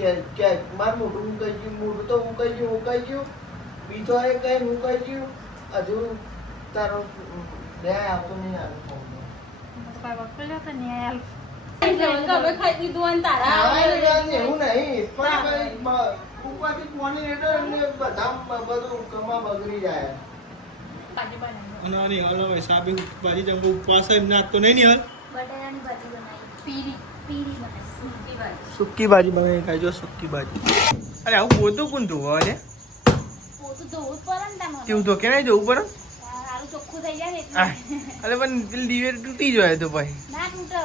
કે માર મોટું મુકાઈ ગયું, મોટું તો મુકાઈ ગયું બીજો એ કઈ મુકાઈ ગયું હજુ તારો ન્યાય આપતો નહીં આવે એવું નહીં પણ ઉપરથી પોની રેડો એટલે બધા બધું કમા બગડી જાય. અને હાલો સાબી ભાજી જંબુ ઉપવાસ જ નાખતો નહીં ને હાલ બટાકાની ભાજી બનાવી પીરી બનાવી સુક્કી ભાજી બનાવી ખાજો સુક્કી ભાજી. અરે આવું પોતું કોણ ધોવા છે પોતું ધોવું જ પડે ને તમારે કેવું તો કે નહીં જવું પડે સારું ચોખ્ખું થઈ જાય ને અરે પણ પેલી દિવેર તૂટી જાય તો ભાઈ ના તૂટે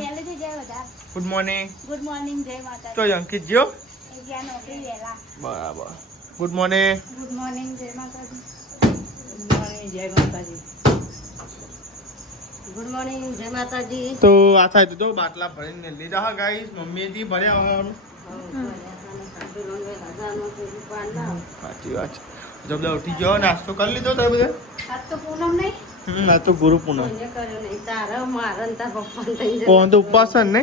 મેલે થઈ જાય બધા. Good morning. ગુડ મોર્નિંગ જય માતા. તો અંકિત જો એ ગયા નોકરી વહેલા. બરાબર. Good morning. ગુડ મોર્નિંગ જય માતાજી. ગુડ મોર્નિંગ જય માતાજી. તો આ થાય તો બાટલા ભરીને લીધા હા ગાઈસ મમ્મીથી ભર્યા આવવાનું. સાચી વાત છે. જો બધા ઉઠી ગયો નાસ્તો કરી લીધો તમે બધા? આજ તો પૂનમ નહીં. આ તો ગુરુ પૂનમ. કર્યો નહીં તારા મારા ને તાર પપ્પા થઈ કોણ તો ઉપવાસ છે ને?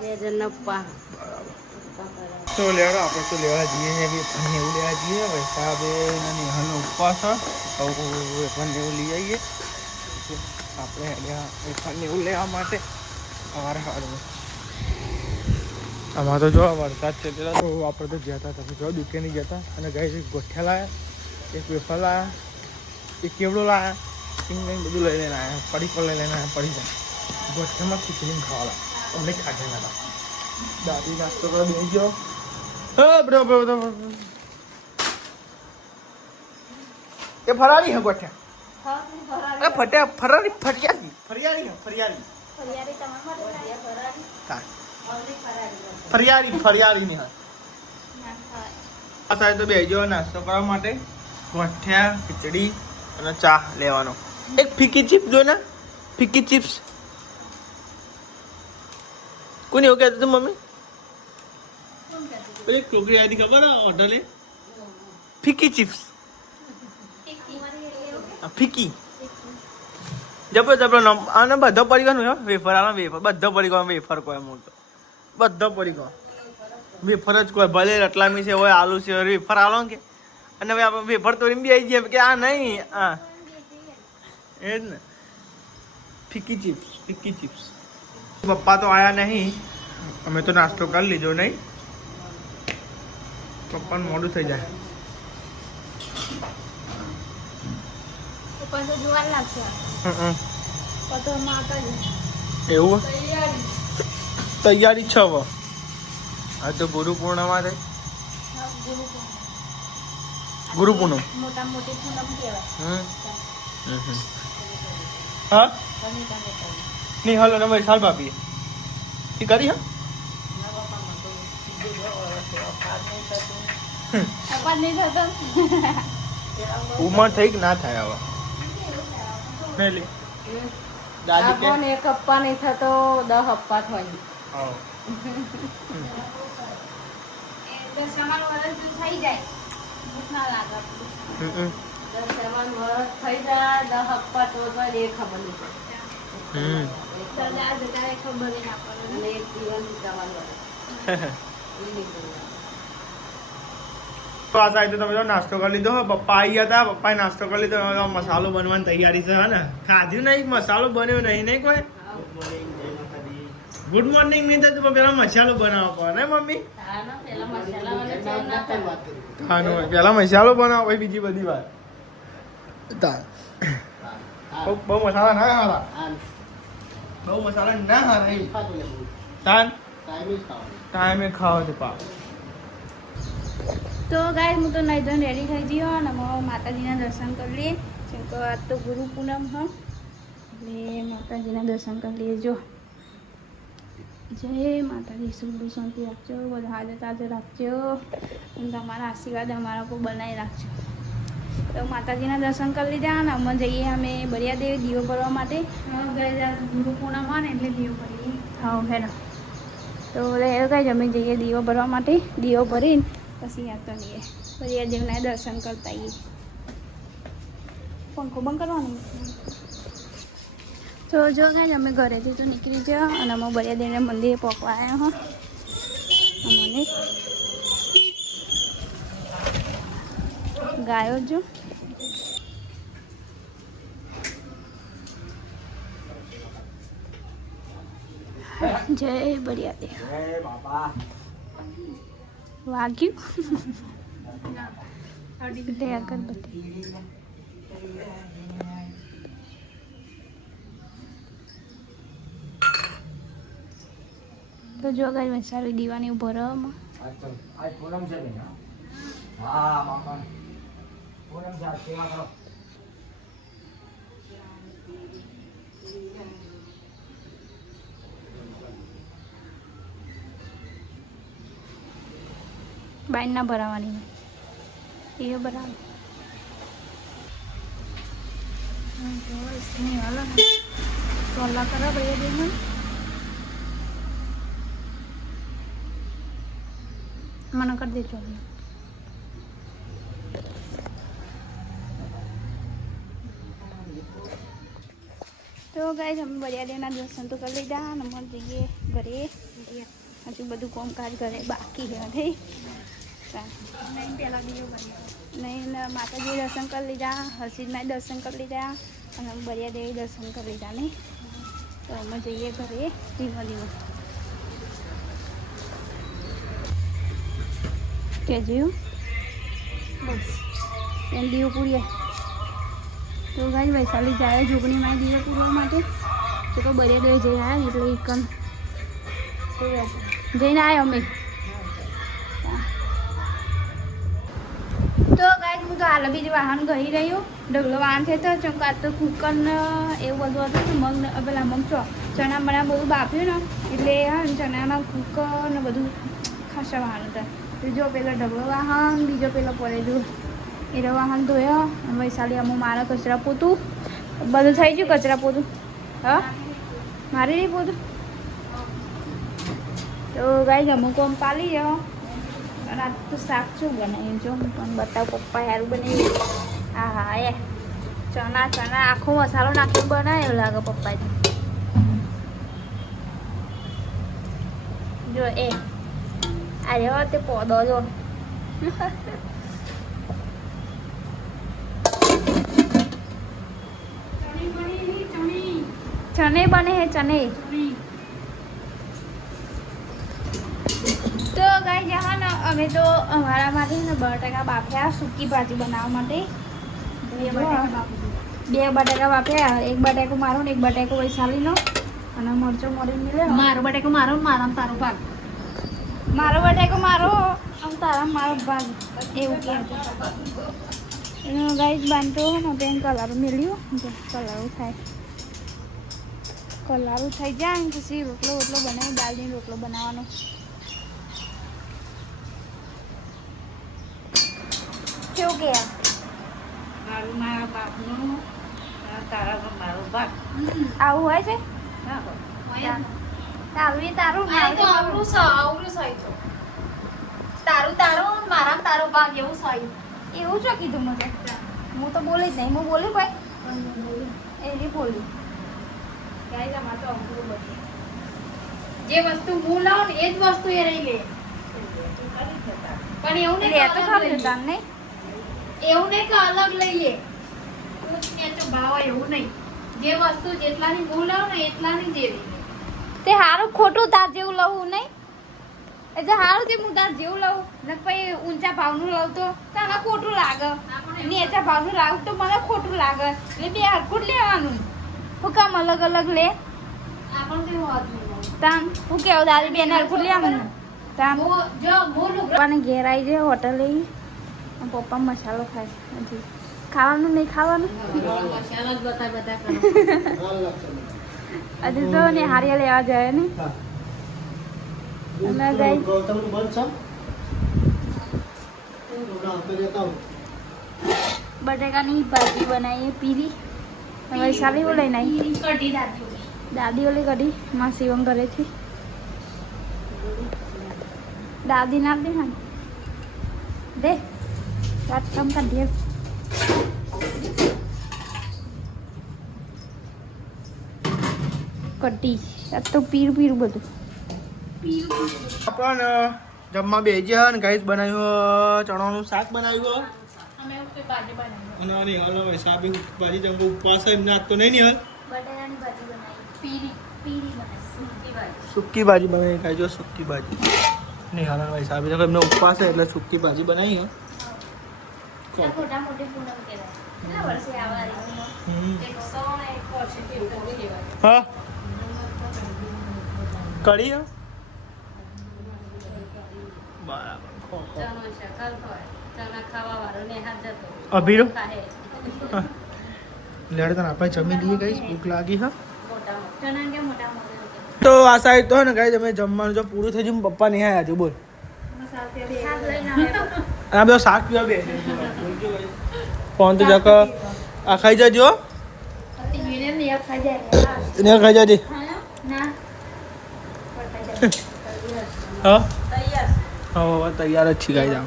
બે જણ પપ્પા તો લેવા આપણે તો લેવા જઈએ ને બી ફન એવું લેવા જઈએ હવે સાહેબે નિહાળનો ઉપવાસ હવે ફન એવું લઈ આવીએ આપણે ફન એવું લેવા માટે સવારે સારું આમાં તો જો વરસાદ છે તો આપણે તો ગયા હતા તમે જો દુકે નહીં ગયા હતા અને ગાય ગોઠિયા લાયા એક વેફર લાયા એક કેવડો લાયા કંઈ બધું લઈ લઈને આવ્યા પડી પણ લઈ લઈને આવ્યા પડી જાય ગોઠિયામાં ખીચડીને ખાવા અમને ખાધેલા હતા દાદી નાસ્તો કરવા બેસી ગયો એ ફરારી હે ગોઠિયા અરે ફરારી ફરિયારી ફરિયારી તમારા માટે ફરિયારી ની હા આ સાહેબ તો બેસજો નાસ્તો કરવા માટે ગોઠિયા ખીચડી અને ચા લેવાનો એક ફીકી ચિપ્સ જો ને ફીકી ચિપ્સ કોને એવું કહેતું હતું મમ્મી પેલી છોકરી આવી ખબર હોટલે ફીકી ચિપ્સ ફીકી જબરો જબરો આને બધો પરિવાર વેફર આનો વેફર બધો પરિવાર વેફર કોઈ મોટો બધો પરિવાર વેફર જ કોઈ ભલે રટલામી છે હોય આલુ છે વેફર આલો કે અને હવે આપણે વેફર તોડીને બી આવી જઈએ કે આ નહીં હા એ જ ને ફીકી ચિપ્સ પપ્પા તો આયા નહીં અમે તો નાસ્તો કરી લીધો નહીં પપ્પાને મોડું થઈ જાય ઉપર તો જોવા લાગશે પતો માતાજી એવું તૈયારી છે હવે આ તો ગુરુ પૂર્ણિમા છે ગુરુ પૂનમ મોટા મોટી પૂનમ કહેવાય. હા નહીં હાલો ને સાલ ભાભી એ કરી હા અપાર નહીં થતો. ઉંમર થઈ કે ના થાય હવે પેલી દાદી કે આપણને એક અપ્પા નહીં થતો 10 અપ્પા થાય. હા એ 10 વર્ષ થઈ જાય ભૂખ ના લાગે. 10 વર્ષ થઈ જાય 10 અપ્પા તો એ ખબર નહીં પડે. સરદાર જતા ખબર ના પડે. અને એક જીવન જવાનું તો આ સાહેબ તમે તો નાસ્તો કરી લીધો પપ્પા આવી ગયા હતા પપ્પાએ નાસ્તો કરી લીધો હવે મસાલો બનવાની તૈયારી છે હે ને ખાધ્યું નહીં મસાલો બન્યો નહીં કોઈ ગુડ મોર્નિંગ નહીં થતું પેલા મસાલો બનાવવો પડે ને મમ્મી પેલા મસાલો બનાવો પછી બીજી બધી વાત બહુ મસાલા ના હારા બહુ મસાલા ના હારા ટાઈમે ખાવા દે પા તો ગાય હું તો નહીં ધોઈને રેડી થઈ ગયો અને માતાજીના દર્શન કરી લઈએ કેમ કે આજ તો ગુરુ પૂનમ હ એટલે માતાજીના દર્શન કરી લઈએ જો જય માતાજી સુખ શાંતિ રાખજો બધા હાજર તાજર રાખજો અને તમારા આશીર્વાદ અમારા પર બનાવી રાખજો. તો માતાજીના દર્શન કરી લીધા અને અમે જઈએ અમે બરિયાદેવી દીવો ભરવા માટે ગુરુ પૂનમ હોય ને એટલે દીવો ભરીએ હા હેડો તો એવું કાંઈ અમે જઈએ દીવો ભરવા માટે દીવો ભરીને પછી યાદ કરીએ બરિયાદેવના દર્શન કરતા આવીએ. પંખો બંધ કરવાનો તો જો કાંઈ અમે ઘરેથી તો નીકળી ગયા અને અમે બરિયાદેવના મંદિરે પહોંચવા આવ્યા હો નહીં ગાયો જો જય બળિયા દે વાગ્યું દે અગરબત્તી તો જો ગાય વૈસારી દીવાની ઉભો રહો આજ પૂનમ છે બેન હા બાપા પૂનમ છે સેવા કરો બાઈન ના ભરાવાની એ બરાબર કરો ભાઈ દેખ મને કરી દેજો તો ગાઈસ અમે બળિયાદેવના દર્શન તો કરી લીધા અને અમે જઈએ ઘરે હજુ બધું કામકાજ ઘરે બાકી છે નહીં માતાજી દર્શન કરી લીધા હર્ષિદમાં દર્શન કરી લીધા અને અમે બળિયાદેવી દર્શન કરી લીધા નહીં તો અમે જઈએ ઘરે ધીમો ધીમો કે જોયું બસ એમ દીવો પૂરીએ તો ગાઈ વૈશાલી જાય ઝૂંપણીમાં દીવો પૂરવા માટે તો બળિયાદેવી જઈ આવ્યા એટલે એકમ જઈને આવ્યો અમે તો ગાય હું તો હાલ બીજું વાહન ગઈ રહ્યું ઢગલો વાહન થયો ચમકા તો કુકર ને એવું બધું હતું મગ પેલા મગ ચણા બણા બધું બાફ્યું ને એટલે હા ચણાના કુકર ને બધું ખાસા વાહન હતા જો પેલો ઢગલો વાહન બીજો પેલો પડેલું એનો વાહન ધોયો અને વૈશાલી અમુક મારા કચરા પોતું બધું થઈ ગયું કચરા પોતું હા મારી નહીં પોતું તો ગાય અમુક કોમ પાલી જાઓ અને આ તો શાક શું બનાવ્યું જો હું પણ બતાવું પપ્પા સારું બનાવ્યું હા હા એ ચણા ચણા આખો મસાલો નાખીને બનાવ્યો લાગે પપ્પાજી જો એ અરે હો તે પોદો જો ચને બને હે ચને તો ગાઈ જવા ને અમે તો અમારા માટે ને બટાકા બાફ્યા સૂકી ભાજી બનાવવા માટે બે બટાકા બાફ્યા એક બટાકો મારો ને એક બટાકો વૈશાલીનો અને મરચો મરી મળ્યો મારો બટેકો મારો મારા તારો ભાગ મારો બટાકો મારો આમ તારા મારો ભાગ એવું કે ગાઈ બાંધતો ને બેન કલારું મેળ્યું કલારું થાય કલારું થઈ જાય ને પછી રોટલો વોટલો બનાવી દાળની રોટલો બનાવવાનો કેવું કે મારું મારા બાપનું તારા મારો ભાગ આવું હોય છે તારું તારું તારું મારા તારો ભાગ એવું સહી એવું શું કીધું મને હું તો બોલી જ નહીં હું બોલી ભાઈ એવી બોલી જે વસ્તુ હું લાવું ને એ જ વસ્તુ એ રહી લે પણ એવું લે નહીં તો ખબર તાર નહીં એવું નહીં કે અલગ લઈએ ભાવ એવું નહીં જે વસ્તુ જેટલાની હું લાવું ને એટલાની જ એવી તે સારું ખોટું તાર જેવું લઉં નહીં એટલે સારું છે હું તાર જેવું લઉં ને પછી ઊંચા ભાવનું લઉં તો તને ખોટું લાગે નીચા ભાવનું લાવું તો મને ખોટું લાગે એટલે બે હરખું જ લેવાનું હું કામ અલગ અલગ લે આપણને કેવું હોત નહીં તાન હું કેવું દાદી બેન હરખું લેવાનું તાન જો હું પપ્પાને ઘેર આવી જાય હોટલ લઈ પપ્પા મસાલો ખાય હજી ખાવાનું નહીં ખાવાનું મસાલા જ બતા કરો હજી તો ને હારિયા લેવા જાય ને અને ગઈ બટાકાની ભાજી બનાવીએ પીરી વૈશાલી ઓ લઈને આવી કઢી દાદી દાદી ઓલી કઢી માં શિવમ ઘરેથી દાદી ના દે હા દે રાત કામ કર દે કઢી આ તો પીરું પીરું બધું પણ જમવા બેજ્યા ને ગાઈસ બનાવ્યું ચણાનું શાક બનાવ્યું અમે કોઈ ભાજી બનાવી અને આની હાલ હિસાબે ભાજી જમવો ઉપવાસ હોય એમને આજ તો નહીં હાલ બટાકાની ભાજી બનાવી પીરી પીરી બનાવી સૂકી ભાજી સૂકી ભાજી બનાવી ખાઈજો સૂકી ભાજી નહીં હાલ હિસાબે તો એમને ઉપવાસ છે એટલે સૂકી ભાજી બનાવી હે મોટા મોટી પૂનમ કહેવાય કેટલા વર્ષે આવા હા કઢી હે? બરાબર ખો, ખો. અભીરો લેડ તને આપણે જમી લઈએ ગઈ ભૂખ લાગી હા ચણા કે મોટા મોટા તો આ સાઈડ તો હે ને ગાઈસ અમે જમવાનું જો પૂરું થઈ ગયું પપ્પા નહીં આવ્યા હજુ બોલ શાક લઈને આવ્યો આ બધો શાક પીવા બે ફોન તો જક આ ખાઈ જજો એને નહીં ખાઈ જાય એને ખાઈ જજે ના હા હા તૈયાર જ છે ગાઈ જાવ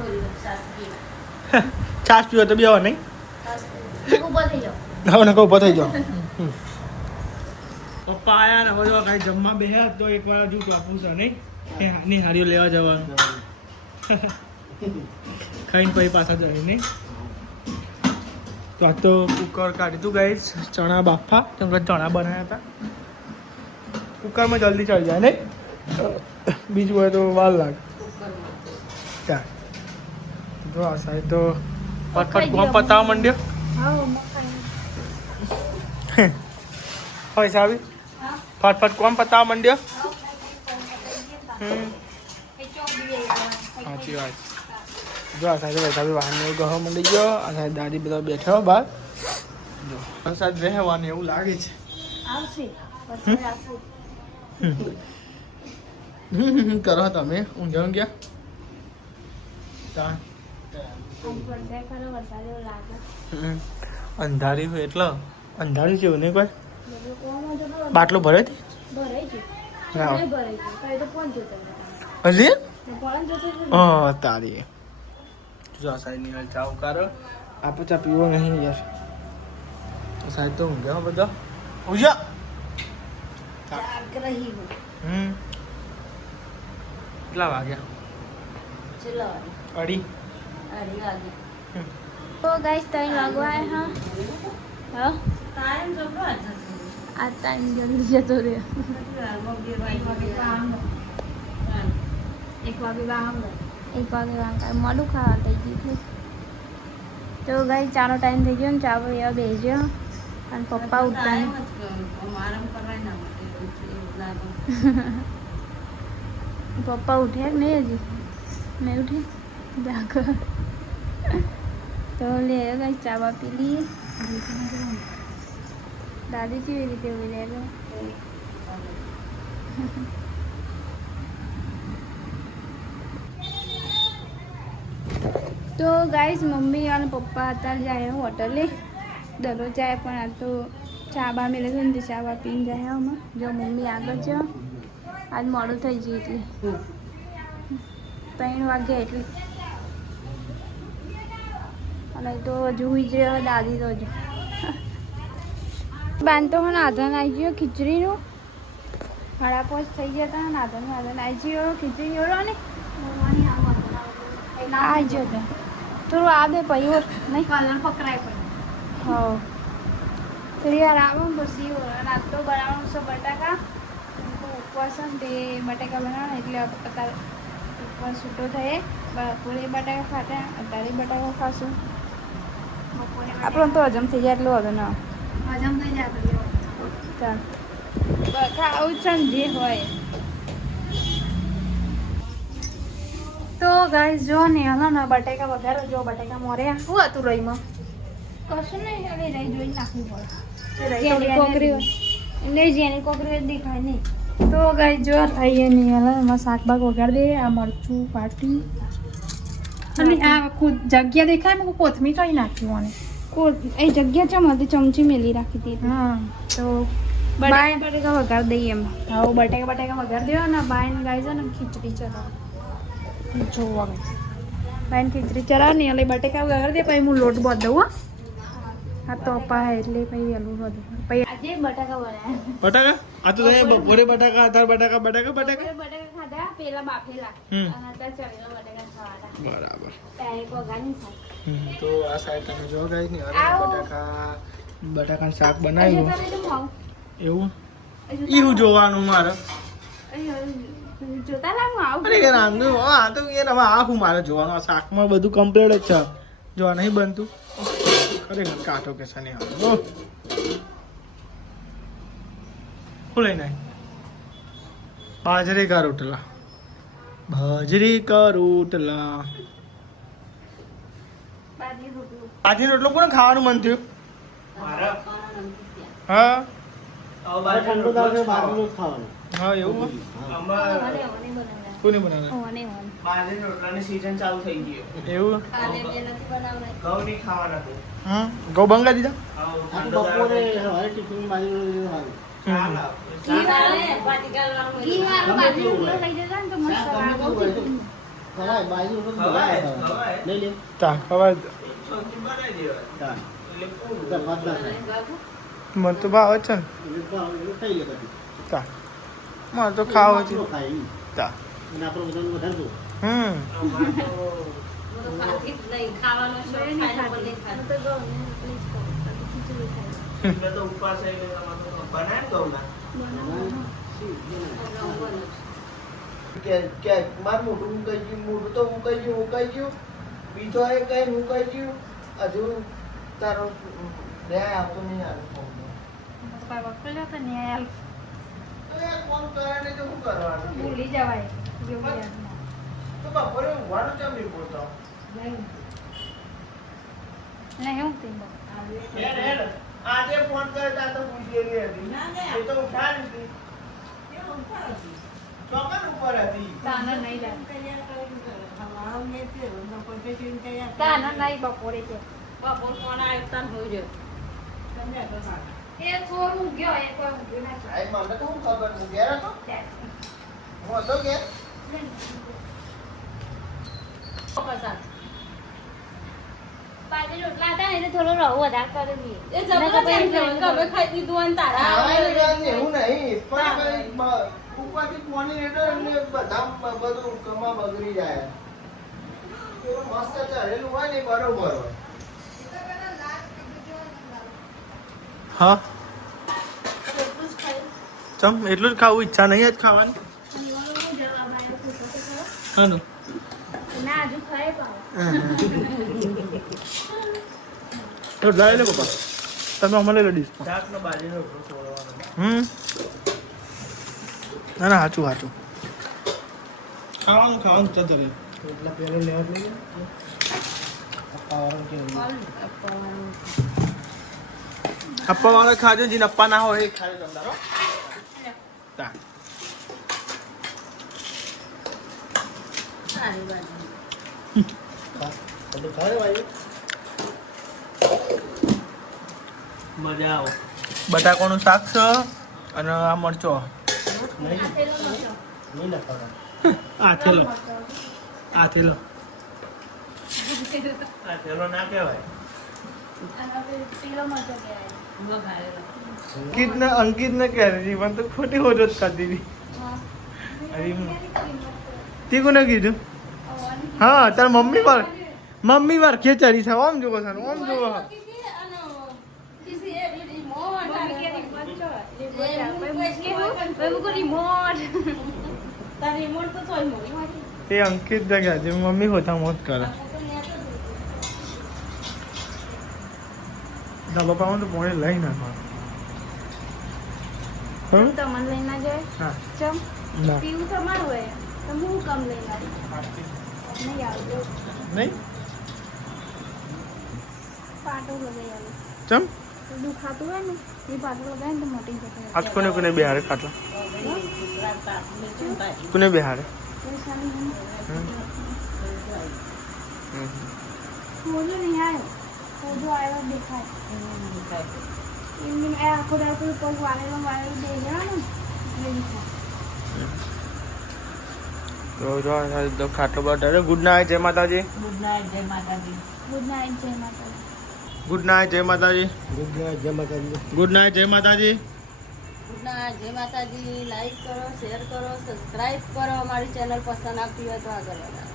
છાશ પીવો તો બેવા નહીં ઉભો થઈ જાઓ હવે નકો ઉભો થઈ જાઓ પપ્પા આયા ને હવે કાંઈ જમવા બેહ્યા તો એકવાર હજુ ટોપું છે નહીં ની હારીઓ લેવા જવાનું ખાઈને પછી પાછા જાય નહીં તો આ તો કુકર કાઢી તું ગાઈસ ચણા બાફા કેમ કે ચણા બનાવ્યા હતા કુકરમાં જલ્દી ચડી જાય નહીં બીજું હોય તો વાર લાગે ચાલ જો આ સાઈડ તો ફટફટ કોમ પતાવવા માંડ્યો હા મખાઈ હોય સાબી ફટફટ કોમ પતાવવા માંડ્યો સાચી વાત જો આ સાઈડ વૈસાબી વાહન ગહો મંડી ગયો આ સાઈડ દાદી બધા બેઠો બહાર જો આ સાઈડ રહેવાનું એવું લાગે છે આવશે પછી આપું કરો તમે ઊંઘાણ ગયા અંધારી હોય એટલે અંધારી છે એવું નહીં કોઈ બાટલો ભરે હતી હજી હા તારી જો સાહેબ ની હાલ ચાવ કરો આપે ચા પીવો નહીં યાર સાહેબ તો ઊંઘ્યા બધા ઊંઘ્યા કેટલા વાગ્યા અઢી તો ગાઈસ ટાઈમ લાગવા હા હા આ ટાઈમ જલ્દી જતો રહ્યો 1 વાગે વાંગ મોડું ખાવા થઈ ગયું છે તો ગાઈસ ચાનો ટાઈમ થઈ ગયો ને ચા એવા બેસજો અને પપ્પા ઉઠતા પપ્પા ઉઠ્યા કે નહીં હજી નહીં ઉઠે જાગો તો લે ગાઈસ ચા પી લઈએ દાદી કેવી રીતે ઉઈ લે તો ગાઈસ મમ્મી અને પપ્પા અત્યારે જાય હોટલે દરરોજ જાય પણ આ તો ચા બા મેળે છે ને તે ચા બા પીને જાય અમે જો મમ્મી આગળ છે આજ મોડું થઈ ગયું એટલે 3 વાગ્યા એટલે અને તો હજુ હુઈ જાય દાદી તો હજુ બાન તો મને આધન આવી ગયો ખીચડીનું 5:30 થઈ ગયા હતા ને આધન આવી ગયો ખીચડી જોડો ને આવી ગયો તો થોડું આ દે પછી નહીં કલર પકડાય પણ હા થોડી વાર આવો પછી રાત તો બનાવવાનું છે બટાકા ઉપવાસ છે ને તે બટાકા બનાવવાના એટલે અત્યારે ઉપવાસ છૂટો થાય બપોરે બટાકા ખાતા અત્યારે બટાકા ખાશું આપણને તો હજમ થઈ જાય એટલું હવે ના હજમ થઈ જાય ચાલ ખાવું છે ને જે હોય તો ગાઈસ જો ને હલો ને બટાકા વઘારો જો બટાકા મોર્યા શું હતું રહીમાં કશું નહીં હવે રહી જોઈ નાખવી પડે જેની કોકરી હોય નહીં જેની કોકરી હોય દેખાય નહીં તો ગાઈસ જો થઈએ નહીં હલો એમાં શાકભાગ વઘારી દે આ મરચું પાટી અને આ ખુદ જગ્યા દેખાય મેં કોથમીર કઈ નાખ્યું અને એ જગ્યા છે મારી ચમચી મેલી રાખી હતી હા તો બટાકા વઘારી દઈએ એમ હવે બટાકા વઘારી દેવા ને બાય ગાય છે ને ખીચડી ચલાવ જોવા બાઈને ખીચડી ચરાવ ને એટલે બટાકા વઘારી દે પછી હું લોટ બાંધ દઉં હા તો પા એટલે પછી વહેલું બધું પછી આજે બટાકા બનાવ્યા બટાકા આ તો બપોરે બટાકા અત્યારે બટાકા બટાકા ખાધા પેલા બાફેલા હમ. અને અત્યારે ચણેલા બટાકા ખાવાના બરાબર ડાયરેક્ટ વઘારીને શાક. તો આ સાઈડ તમે જો ગાઈસ ને આવો. બટાકાનું શાક હજુ બનાવ્યું તને તો ખાવું. એવું હજુ એવું જોવાનું મારે જોતા લાગ હું આવું અરે કે રાંધું આ તો કે હવે આખું મારે જોવાનું આ શાકમાં બધું કમ્પ્લીટ જ છે જો આ નહીં બનતું ખરેખર કાંટો કે છે નહીં આવે શું લઈને આવી? બાજરી કા રોટલા બાજરી રોટલું. બાજરી રોટલો કોને ખાવાનું મન થયું હા ઠંડુ થશે બાજરીનું જ ખાવાનું. હા એવું ઓને બનાવ્યા. કોને બનાવે ઓને ઓને. બાજરી રોટલાની સીઝન ચાલુ થઈ ગઈ. એવું આને બે નથી બનાવતા. ઘઉં નહીં ખાવાના તો. હા ગૌ બંગા દીધા આવો આ ઠંડો તો બપોરે દાળ સવારે ટિફિન બાજરી ખાવાનું. ચાલ આપ. ઘી વાળો બાજરી રોટલો લઈ જતા ને તો મસ્ત શાક લાગે. ગમે તેવું હોય તો ખવાય, બાજરી રોટલો તો ખવાય, બધા ખવાય. ખવાય. લઈ લે. તા ખબર સબ્જી બનાવી દેવાય. હા. એટલે પૂરું. બધા ભાત ના ખાય. મને તો ભાવે છે ને એટલે ખાઈ લે પછી. તા મને તો ખાવો છે આપણો ખાય ઈ. તા અને આપણો બધાનું વધારે જોવે. હમ અમારે તો હું તો ઘઉંની રોટલી જ ખાઉં. બાકી ખીચડી ખાઈ. એટલે તો ઉપવાસ એટલે તમારે તો બનાય ને ઘઉંના. બનાવવાનું. કે મારું મોઢું મુકાઈ ગયું, મોઢું તો મુકાઈ ગયું. બીજો એ કઈ મુકાઈ ગયું. હજુ તારો ન્યાય આવતો નહીં આવે ફોનનો. પપ્પા વખતે તો ને યાર અરે ફોન કરે ને તો શું કરવાનું? ભૂલી જવાય જેવું યાદ ના. તો બપોરે ઊંઘવાનું કેમ નહીં બોલતો? ને હું તે હેડ. આજે ફોન કરે ત્યાં તો ભૂલી ગયેલી હતી. એ તો ઉઠાડી હતી. ચોકન ઉપર હતી. તાનો નહીં લાગે. તાનો નહીં બપોરે છે. એ થોડું ઊંઘ્યો, એ કોઈ ઊંઘ્યું ના છે. આઈ મને તો શું ખબર હું ઘેર હતો. હું હતો ઘેર. બાજરી રોટલા હતા ને એટલે થોડો રવો વધારે કરી દઈએ. ખાવાની વાત એવું નહીં. પણ કઈ ઉપરથી પોની રેટો એટલે બધા બધું કમા બગડી જાય. એવું મસ્ત ચડેલું હોય ને બરોબર હોય. હા ચમ એટલું જ ખાવું ઈચ્છા નહીં જ ખાવાની હાનું ના હજુ ખાય પાવ. રોટલા લઈ લે પપ્પા તમે અમારે લઈ લો ડીશ શાકનો બાજરીનો રોટલો ખવડાવવાનો. ના ના સાચું ખાવાનું ચાલ ચાલે એટલા પહેલું લેવા જ નહીં. અપ્પાવાળો કેવું? અપ્પા વાળા ખાજો જીને અપ્પા ના હોય એ ખાજો તમારો તા બધું ખાય ભાઈ. મજા આવે. બટાકાનું શાક છે અને આ મરચો નહીં થેલો મરચો. નહીં નાખવાના. આ થેલો આ થેલો આ થેલો ના કહેવાય. અને પેલો મરચો કહેવાય. અંકિત ને કહે જીવન તો ખોટી હોજો જ ખાતી હતી હા. અરે તે કોને કીધું હા તાર મમ્મી વાર ખેચારી છે ઓમ જોવો છે ઓમ જોવો એ અંકિત જગ્યા છે મમ્મી હોતા મોત કરે ધાબા પાવાનું તો પોણે લઈ નાખવાનું તમને લઈ ના જાય હા ચમ ના પીવું તમારું હોય તો હું કમ લઈ આવી નહીં આવજો નહીં પાટો લગાઈ આવે ચમ દુખાતું હોય ને એ પાટો લગાવે ને તો મોટી જશે આજ કોને બેહારે ખાટલા કોને બેહારે મોજો નહીં આવ્યો મોજો આવ્યો દેખાય એમને આખો દાખલો પગ વાળેલો દે જવાનું એટલે દેખાય તો જો ખાટલો બધા ગુડ નાઇટ જય માતાજી ગુડ નાઇટ જય માતાજી ગુડ નાઇટ જય માતાજી ગુડ નાઇટ, જય માતાજી. ગુડ નાઇટ જય માતાજી ગુડ નાઇટ. જય માતાજી. લાઈક કરો, શેર કરો, સબસ્ક્રાઈબ કરો. અમારી ચેનલ પસંદ આવતી હોય તો આગળ વધારો.